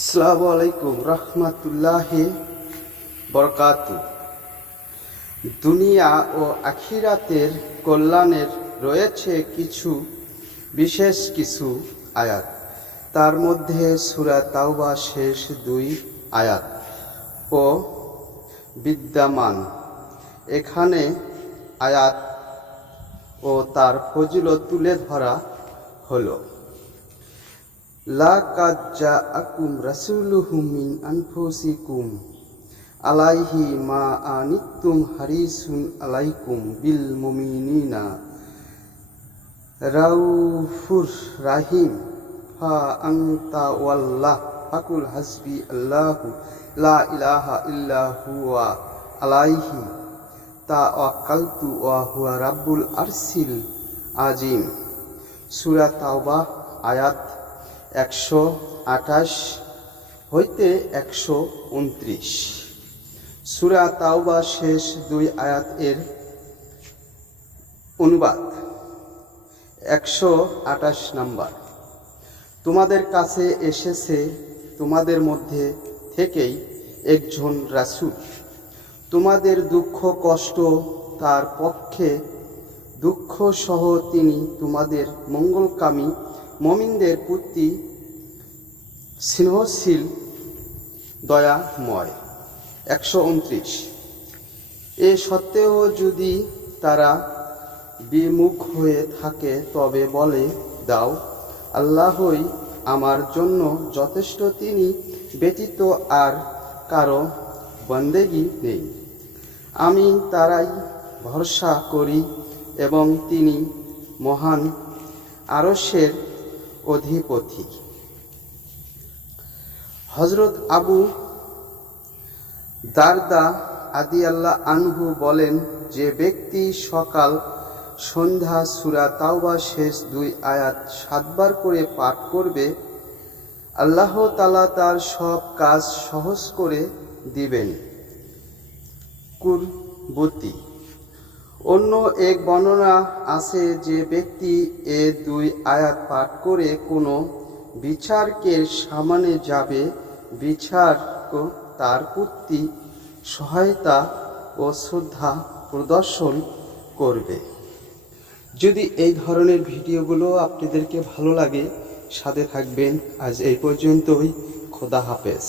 আসসালামু আলাইকুম রহমতুল্লাহি বরকাতু। দুনিয়া ও আখিরাতের কল্যাণের রয়েছে বিশেষ কিছু আয়াত। তার মধ্যে সূরা তাওবা শেষ 2 আয়াত ও বিদ্যমান। এখানে আয়াত ও তার ফজিলত তুলে ধরা হলো। লাকাদ জাআকুম রাসূলুহুম মিন আনফুসিকুম আলাইহি মা আনিতুম হারিসুন আলাইকুম বিল মুমিনিনা রাউফুর রাহিম ফা আনতা ওয়াল্লাহ ফাকুল হাসবি আল্লাহু লা ইলাহা ইল্লা হুয়া আলাইহি তাওয়াক্কালতু ওয়া হুয়া রাব্বুল আরশিল আজিম। সূরা তাওবা আয়াত 128 হইতে 129। সূরা তাওবা শেষ 2 আয়াত এর অনুবাদ 128 নম্বর। তোমাদের কাছে এসেছে তোমাদের মধ্যে থেকেই একজন রাসূল, তোমাদের দুঃখ কষ্ট তার পক্ষে দুঃখ সহ তিনি তোমাদের মঙ্গলকামী মুমিনদের প্রতি স্নেহশীল দয়াময়। 129। এ সত্ত্বেও যদি তারা বিমুখ হয়ে থাকে তবে বলে দাও, আল্লাহই আমার জন্য যথেষ্ট, তিনি ব্যতীত আর কারো বন্দেগী নেই। আমি তারাই ভরসা করি এবং তিনি মহান আরশের অধিপতি। হযরত আবু দারদা রাদিয়াল্লাহু আনহু বলেন, যে ব্যক্তি সকাল সন্ধ্যা সূরা তাওবা শেষ 2 আয়াত 7 বার করে পাঠ করবে, আল্লাহ তাআলা তার সব কাজ সহজ করে দিবেন। কুরবতী। অন্য এক বর্ণনা আছে, যে ব্যক্তি এ 2 আয়াত পাঠ করে কোনো বিচারকের সামনে যাবে, বিচারক তার প্রতি সহায়তা ও শ্রদ্ধা প্রদর্শন করবে। যদি এই ধরনের ভিডিওগুলো আপনাদেরকে ভালো লাগে, সাথে থাকবেন। আজ এই পর্যন্তই। খোদা হাফেজ।